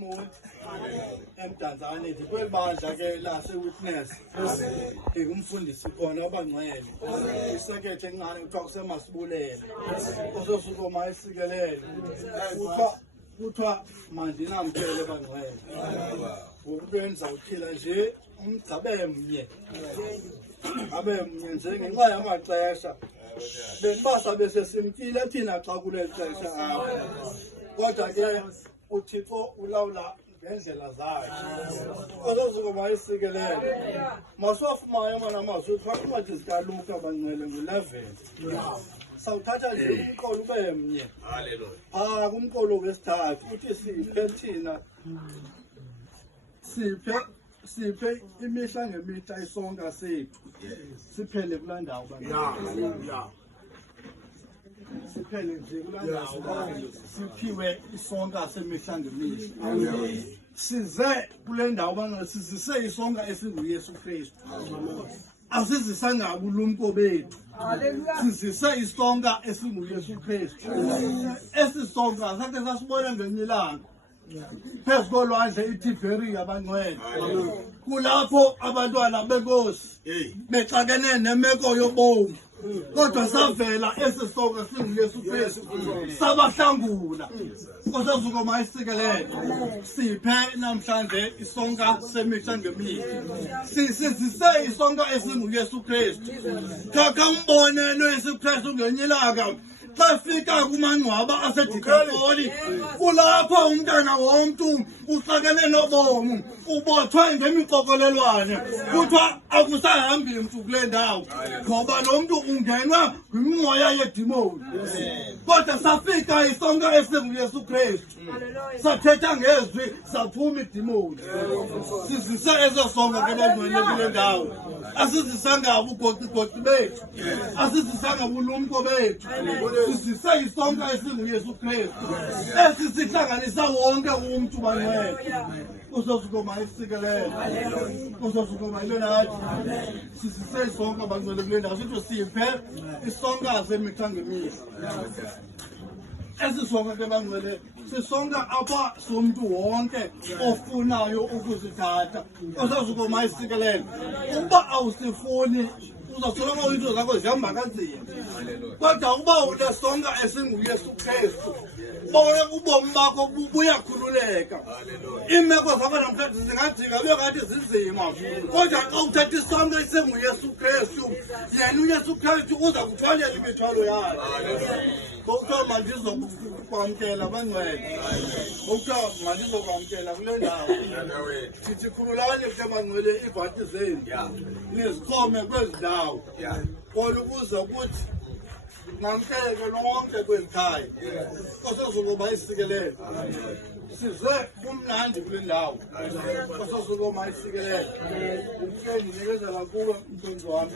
eMonti eMdantsane kwebandla ke lase-Witness umfundisi khona abangcwele isekethe engane kuthiwa kuseMasibulele ososukoma esikelele kuthiwa mandinamkele bangcwele ukwenza uphila nje umgcabe mnye abe mnye nje ngenxa yamaxesha bembasa besesimkile thina xa kule xesha apha kodwa ke uThixo ulawula ngendlela zakhe ososukoma esikelele maswafumane manamazwi phakathi zikaLuka bangcwele ngo-11 sawuthatha nje umqolo ube mnye haleluya kumqolo wesithathu uthi siphe thina siphe imihla ngemihla isonka sethu siphele kulaa ndawo siphele nje kulaa ndawo siphiwe isonka semihla ngemihla size kule ndawo sizise isonka esinguYesu Kristu asizisanga ubulumko bethu sizise isonka esinguYesu Kristu esi sonka sakhe sasibona ngenye ilanga phezu kolwandle iTiberiya bangcwele kulapho abantwana benkosi bexakene nemeko yobomi kodwa savela esi sonka singuYesu Kristu sabahlangula ososukoma isikelele siphe namhlanje isonka semihla ngemihla sizise isonka esinguYesu Kristu khakha umbone loYesu Kristu ngenye ilanga xa fika kumangcwaba aseDikapoli kulapho umntana womntu uxakene nobomi ubothwe ngemixokolelwane kuthiwa akusahambi mntu kule ndawo ngoba lo mntu ungenwa yimimoya yedimoni kodwa safika isonka esinguYesu Kristu sathetha ngezwi saphuma idimoni sizise ezo sonka ke bangcwele kule ndawo asizisanga ubugoci bethu asizisanga ubulumko bethu sizise isonka esinguYesu Kristu esisihlanganisa wonke umuntu bangcwele usosukoma isikelele usosukoma ile nathi sizise isonka bangcwele kule ndawo sithi siphe isonka semihla ngemihla esisonka ke bangcwele sisonka apha somuntu wonke ofunayo ukuzithatha ososukoma isikelele uba awusifuni uzasoloko izinto zakho zihamba kanzima kodwa uba unesonka esinguYesu Kristu bona ubomi bakho buyakhululeka imeko zakho namhlanje zingajika kube ngathi zinzima kodwa xa uthatha isonka esinguYesu Kristu yena uYesu Kristu uza kuthwalela imithwalo yakhe ngokuthiwa mandizokwamkela bangcwele ngokuthiwa mandizokwamkela kule ndawo sithi khululani ke bangcwele iivati zenu nizikhome kwezi ndawo kona ukuze ukuthi namkeleke lonke kweli khaya ososukoma isikelele size kumnandi kule ndawo ososukoma isikelele ukhe ndinikezela kuwe mpenzi wami